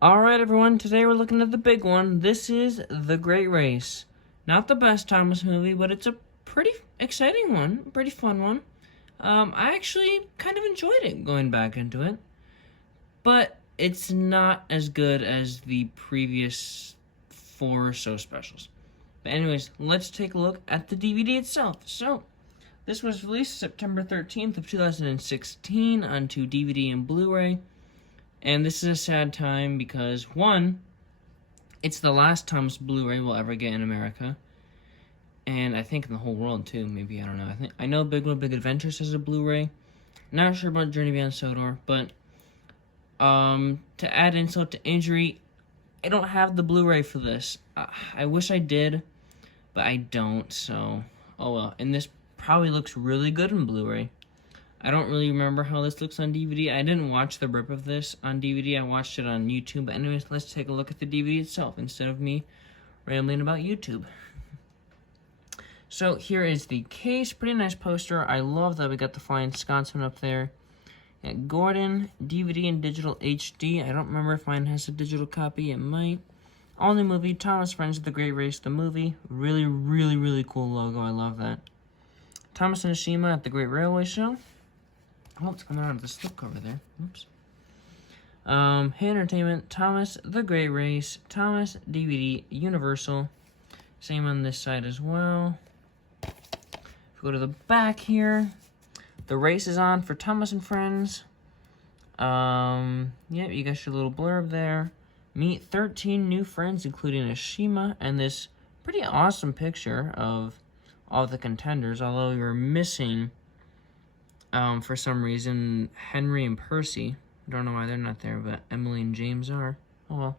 Alright everyone, today we're looking at the big one. This is The Great Race. Not the best Thomas movie, but it's a pretty exciting one, pretty fun one. I actually kind of enjoyed it going back into it. But it's not as good as the previous 4 or so specials. But anyways, let's take a look at the DVD itself. So, this was released September 13th of 2016 onto DVD and Blu-ray. And this is a sad time because, one, it's the last Thomas Blu-ray we'll ever get in America. And I think in the whole world, too. Maybe, I don't know. I know Big World Big Adventures has a Blu-ray. Not sure about Journey Beyond Sodor, but to add insult to injury, I don't have the Blu-ray for this. I wish I did, but I don't, so oh well. And this probably looks really good in Blu-ray. I don't really remember how this looks on DVD. I didn't watch the rip of this on DVD. I watched it on YouTube. But anyways, let's take a look at the DVD itself instead of me rambling about YouTube. So here is the case. Pretty nice poster. I love that we got the Flying Scotsman up there. At Gordon, DVD and digital HD. I don't remember if mine has a digital copy. It might. All new movie, Thomas Friends of the Great Race, the movie. Really, really, really cool logo. I love that. Thomas and Ashima at the Great Railway Show. Oh, it's coming out of the slipcover there. Oops. Hey Entertainment, Thomas, The Great Race, Thomas, DVD, Universal. Same on this side as well. If we go to the back here, the race is on for Thomas and Friends. Yeah, you got your little blurb there. Meet 13 new friends, including Ashima, and this pretty awesome picture of all the contenders, although we were missing... for some reason, Henry and Percy. I don't know why they're not there, but Emily and James are. Oh well.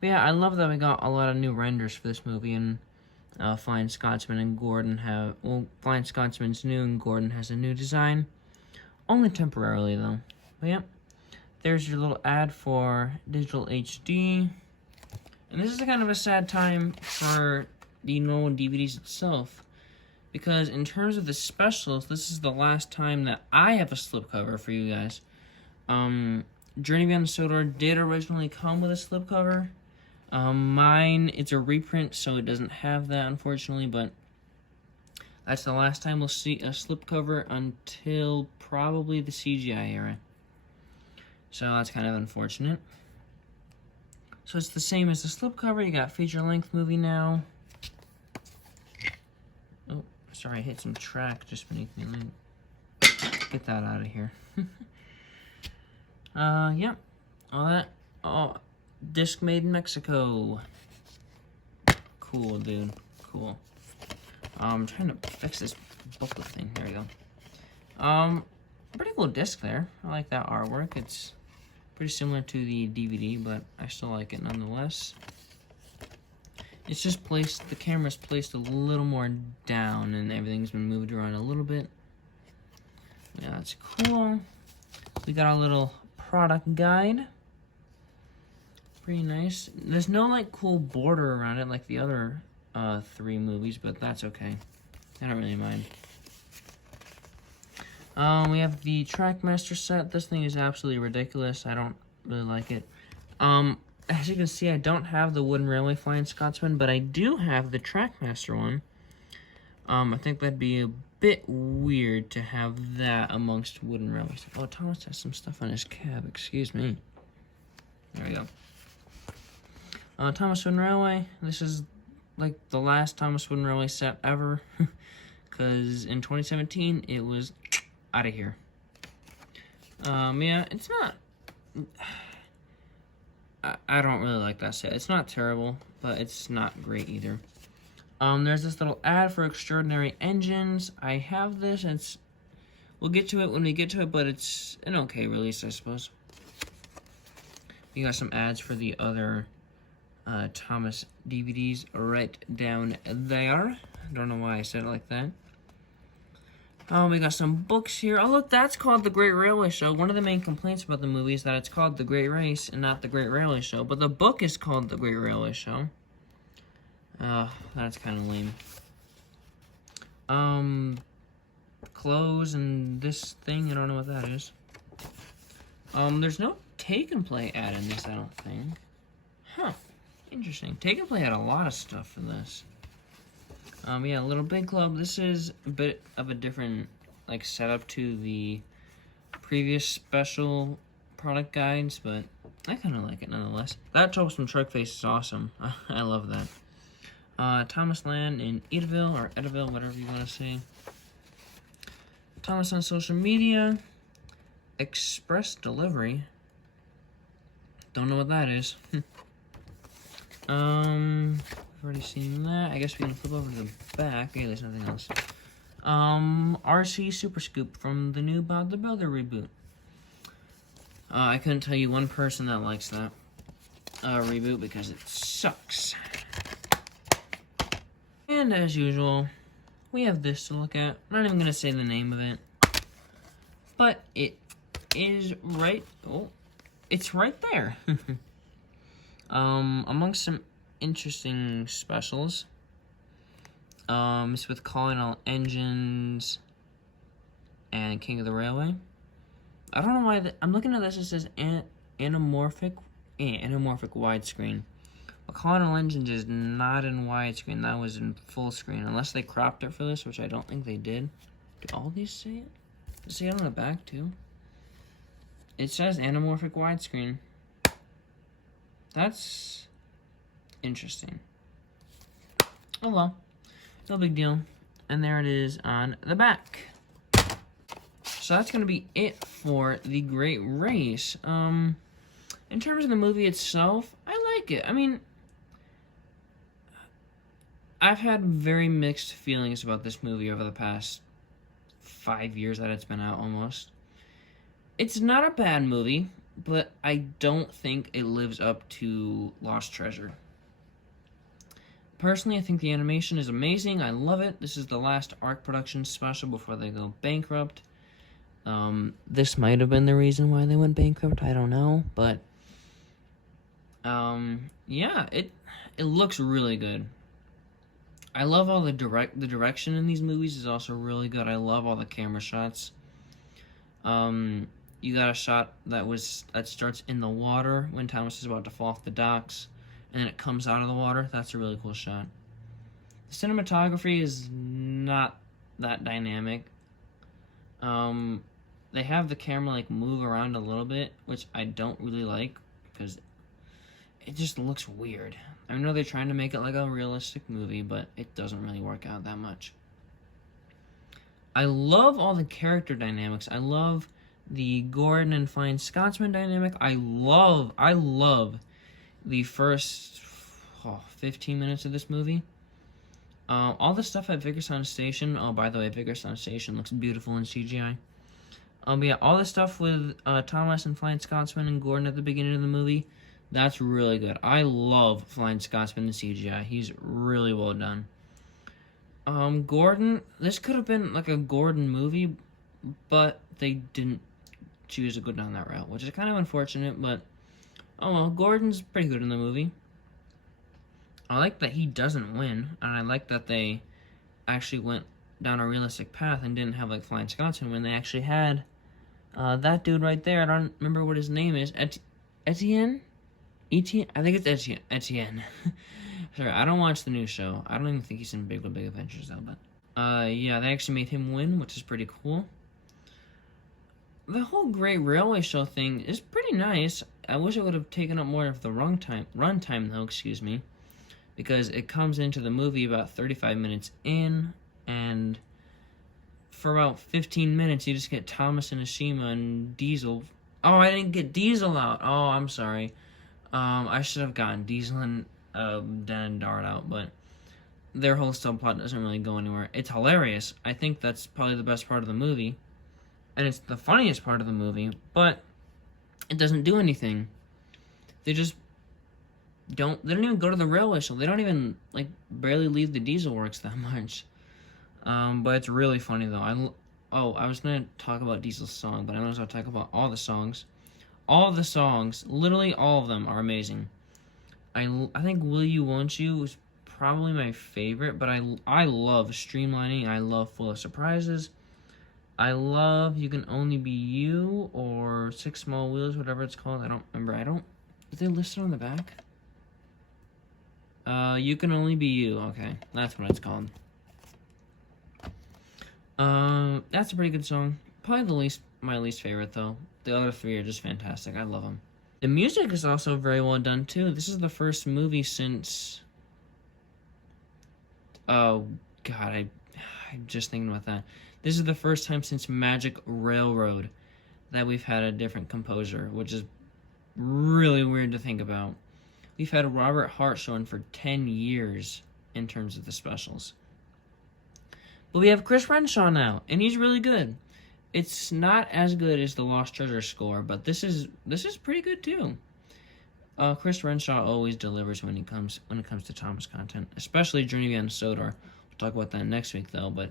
But yeah, I love that we got a lot of new renders for this movie, and Flying Scotsman and Gordon have... Well, Flying Scotsman's new, and Gordon has a new design. Only temporarily, though. But yeah, there's your little ad for digital HD. And this is kind of a sad time for the normal DVDs itself. Because in terms of the specials, this is the last time that I have a slipcover for you guys. Journey Beyond Sodor did originally come with a slipcover. Mine, it's a reprint, so it doesn't have that, unfortunately, but that's the last time we'll see a slipcover until probably the CGI era. So that's kind of unfortunate. So it's the same as the slipcover. You got feature-length movie now. Sorry, I hit some track just beneath me. Let me get that out of here. Yeah. All that. Oh, disc made in Mexico. Cool, dude. Cool. I'm trying to fix this booklet thing. There we go. Pretty cool disc there. I like that artwork. It's pretty similar to the DVD, but I still like it nonetheless. It's just placed, the camera's placed a little more down and everything's been moved around a little bit. Yeah, that's cool. We got our little product guide. Pretty nice. There's no, like, cool border around it like the other 3 movies, but that's okay. I don't really mind. We have the Trackmaster set. This thing is absolutely ridiculous. I don't really like it. As you can see, I don't have the Wooden Railway Flying Scotsman, but I do have the Trackmaster one. I think that'd be a bit weird to have that amongst Wooden Railways. Oh, Thomas has some stuff on his cab. Excuse me. There we go. Thomas Wooden Railway. This is like the last Thomas Wooden Railway set ever. Because in 2017, it was out of here. Yeah, it's not... I don't really like that set. It's not terrible, but it's not great either. There's this little ad for Extraordinary Engines. I have this, and we'll get to it when we get to it, but it's an okay release, I suppose. You got some ads for the other Thomas DVDs right down there. I don't know why I said it like that. We got some books here. Oh, look, that's called The Great Railway Show. One of the main complaints about the movie is that it's called The Great Race and not The Great Railway Show. But the book is called The Great Railway Show. That's kind of lame. Clothes and this thing, I don't know what that is. There's no Take and Play ad in this, I don't think. Huh. Interesting. Take and Play had a lot of stuff for this. Yeah, Little Big Club. This is a bit of a different, like, setup to the previous special product guides, but I kind of like it nonetheless. That Toast Truck Face is awesome. I love that. Thomas Land in Edaville, or Edaville, whatever you want to say. Thomas on social media. Express delivery. Don't know what that is. I've already seen that. I guess we can flip over to the back. Okay, there's nothing else. RC Super Scoop from the new Bob the Builder reboot. I couldn't tell you one person that likes that reboot because it sucks. And as usual, we have this to look at. I'm not even going to say the name of it. But it is right... Oh, it's right there. Amongst some interesting specials. It's with Calling All Engines and King of the Railway. I don't know why I'm looking at this. It says anamorphic widescreen. But Calling All Engines is not in widescreen. That was in full screen, unless they cropped it for this, which I don't think they did. Do all these say it? Does it say it on the back too? It says anamorphic widescreen. That's interesting. Oh well, no big deal. And there it is on the back. So that's going to be it for The Great Race. In terms of the movie itself, I like it. I mean, I've had very mixed feelings about this movie over the past 5 years that it's been out almost. It's not a bad movie, but I don't think it lives up to Lost Treasure. Personally, I think the animation is amazing. I love it. This is the last ARC Productions special before they go bankrupt. This might have been the reason why they went bankrupt. I don't know, but yeah, it looks really good. I love all the direction in these movies is also really good. I love all the camera shots. You got a shot that starts in the water when Thomas is about to fall off the docks, and then it comes out of the water. That's a really cool shot. The cinematography is not that dynamic. They have the camera like move around a little bit, which I don't really like because it just looks weird. I know they're trying to make it like a realistic movie, but it doesn't really work out that much. I love all the character dynamics. I love the Gordon and Flying Scotsman dynamic. I love the first 15 minutes of this movie. All the stuff at Vickerstown Station. Oh, by the way, Vickerstown Station looks beautiful in CGI. But yeah, all the stuff with Thomas and Flying Scotsman and Gordon at the beginning of the movie, that's really good. I love Flying Scotsman in CGI. He's really well done. Gordon, this could have been like a Gordon movie, but they didn't choose to go down that route, which is kind of unfortunate, but oh well, Gordon's pretty good in the movie. I like that he doesn't win, and I like that they actually went down a realistic path and didn't have like Flying Scotsman when they actually had that dude right there. I don't remember what his name is. Etienne? Etienne? I think it's Etienne. Sorry, I don't watch the new show. I don't even think he's in Big Adventures though, but yeah, they actually made him win, which is pretty cool. The whole Great Railway Show thing is pretty nice. I wish it would have taken up more of the runtime though, excuse me, because it comes into the movie about 35 minutes in, and for about 15 minutes you just get Thomas and Ashima and Diesel. Oh, I didn't get Diesel out. Oh, I'm sorry. I should have gotten Diesel and Den and Dart out, but their whole subplot doesn't really go anywhere. It's hilarious. I think that's probably the best part of the movie, and it's the funniest part of the movie, but it doesn't do anything. They don't even go to the railway show. They don't even like barely leave the Diesel Works that much. But it's really funny though. I was gonna talk about Diesel's song, but I was gonna talk about all the songs. All the songs, literally all of them, are amazing. I think Will You Won't You was probably my favorite, but I love Streamlining. I love Full of Surprises. I love You Can Only Be You, or Six Small Wheels, whatever it's called. I don't remember. Is it listed on the back? You Can Only Be You. Okay, that's what it's called. That's a pretty good song. Probably my least favorite though. The other three are just fantastic. I love them. The music is also very well done too. This is the first movie since. Oh God, I'm just thinking about that. This is the first time since Magic Railroad that we've had a different composer, which is really weird to think about. We've had Robert Hartshorn for 10 years in terms of the specials. But we have Chris Renshaw now, and he's really good. It's not as good as the Lost Treasure score, but this is pretty good too. Chris Renshaw always delivers when it comes to Thomas content, especially Journey Beyond Sodor. We'll talk about that next week though, but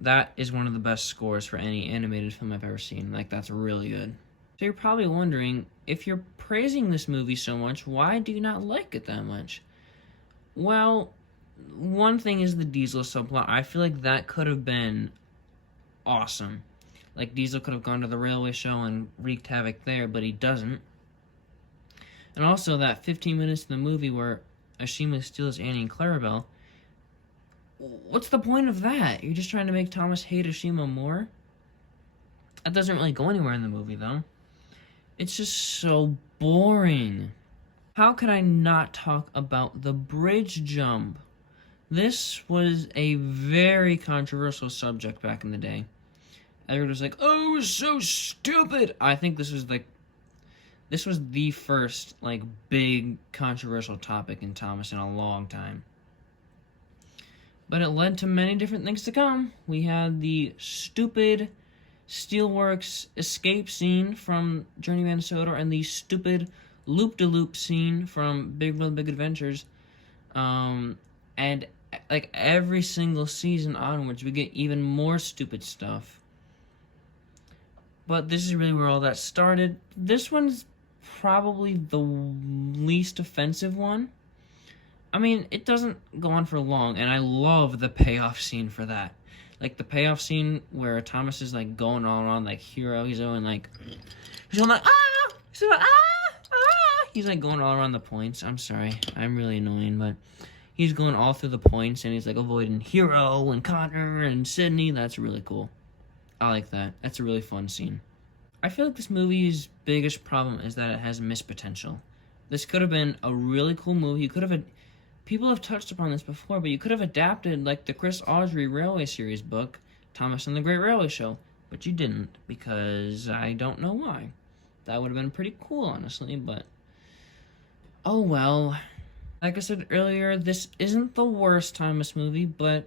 that is one of the best scores for any animated film I've ever seen. Like, that's really good. So you're probably wondering, if you're praising this movie so much, why do you not like it that much? Well, one thing is the Diesel subplot. I feel like that could have been awesome. Like, Diesel could have gone to the railway show and wreaked havoc there, but he doesn't. And also that 15 minutes in the movie where Ashima steals Annie and Clarabelle. What's the point of that? You're just trying to make Thomas hate Ashima more? That doesn't really go anywhere in the movie, though. It's just so boring. How could I not talk about the bridge jump? This was a very controversial subject back in the day. Everyone was like, oh, it was so stupid. I think this was the first, like, big controversial topic in Thomas in a long time. But it led to many different things to come. We had the stupid Steelworks escape scene from Journey Beyond Sodor and the stupid loop-de-loop scene from Big Little Big Adventures. And, like, every single season onwards, we get even more stupid stuff. But this is really where all that started. This one's probably the least offensive one. I mean, it doesn't go on for long, and I love the payoff scene for that. Like, the payoff scene where Thomas is, like, going all around like Hero. He's going, like, ah! He's, like, going all around the points. I'm sorry. I'm really annoying, but he's going all through the points, and he's, like, avoiding Hero and Connor and Sydney. That's really cool. I like that. That's a really fun scene. I feel like this movie's biggest problem is that it has missed potential. This could have been a really cool movie. You could have... People have touched upon this before, but you could have adapted, like, the Chris Audrey Railway Series book, Thomas and the Great Railway Show. But you didn't, because I don't know why. That would have been pretty cool, honestly, but... oh well. Like I said earlier, this isn't the worst Thomas movie, but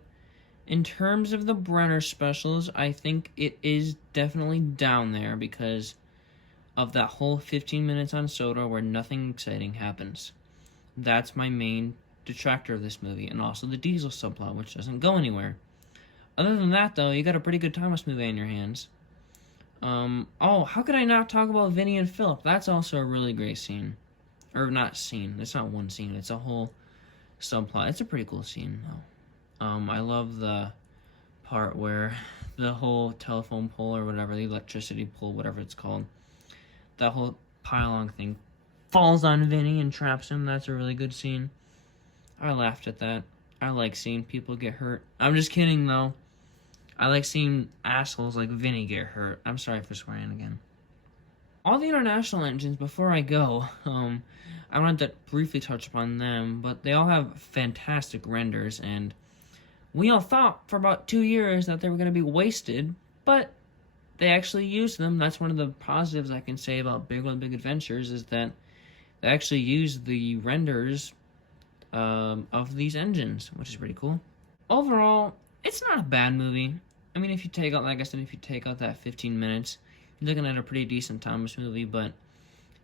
in terms of the Brenner specials, I think it is definitely down there because of that whole 15 minutes on Sodor where nothing exciting happens. That's my main detractor of this movie, and also the Diesel subplot, which doesn't go anywhere. Other than that, though, you got a pretty good Thomas movie in your hands. Oh, how could I not talk about Vinny and Philip? That's also a really great scene. Or not scene, it's not one scene, it's a whole subplot. It's a pretty cool scene, though. I love the part where the whole telephone pole or whatever, the electricity pole, whatever it's called, that whole pylon thing falls on Vinny and traps him. That's a really good scene. I laughed at that. I like seeing people get hurt. I'm just kidding, though. I like seeing assholes like Vinny get hurt. I'm sorry for swearing again. All the international engines, before I go, I wanted to briefly touch upon them, but they all have fantastic renders, and we all thought for about 2 years that they were going to be wasted, but they actually used them. That's one of the positives I can say about Big Little Big Adventures, is that they actually used the renders of these engines, which is pretty cool. Overall, it's not a bad movie. I mean, if you take out, like I said, if you take out that 15 minutes, you're looking at a pretty decent Thomas movie, but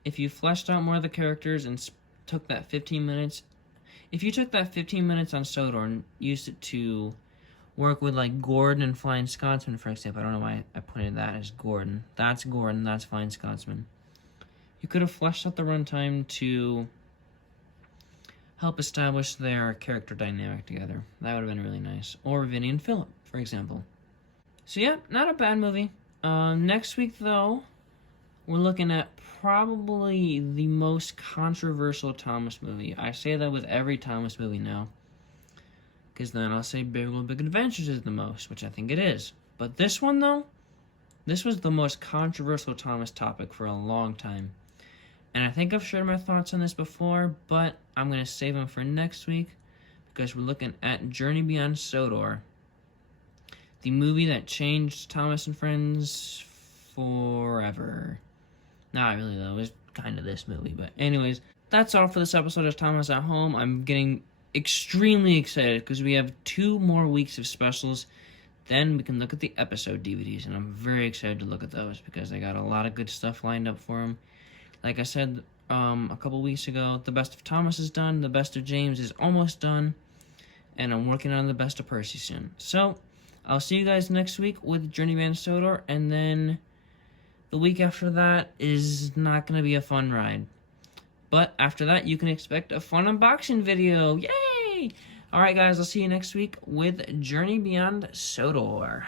if you fleshed out more of the characters and took that 15 minutes, if you took that 15 minutes on Sodor and used it to work with, like, Gordon and Flying Scotsman, for example, I don't know why I pointed that as Gordon. That's Gordon, that's Flying Scotsman. You could have fleshed out the runtime to help establish their character dynamic together. That would have been really nice. Or Vinny and Philip, for example. So yeah, not a bad movie. Next week though, we're looking at probably the most controversial Thomas movie. I say that with every Thomas movie now, because then I'll say Big Little Big Adventures is the most, which I think it is. But this one though, this was the most controversial Thomas topic for a long time. And I think I've shared my thoughts on this before, but I'm going to save them for next week, because we're looking at Journey Beyond Sodor, the movie that changed Thomas and Friends forever. Not really, though. It was kind of this movie. But anyways, that's all for this episode of Thomas at Home. I'm getting extremely excited because we have 2 more weeks of specials. Then we can look at the episode DVDs, and I'm very excited to look at those because I got a lot of good stuff lined up for them. Like I said a couple weeks ago, the Best of Thomas is done, the Best of James is almost done, and I'm working on the Best of Percy soon. So, I'll see you guys next week with Journey Beyond Sodor, and then the week after that is not going to be a fun ride. But after that, you can expect a fun unboxing video. Yay! Alright guys, I'll see you next week with Journey Beyond Sodor.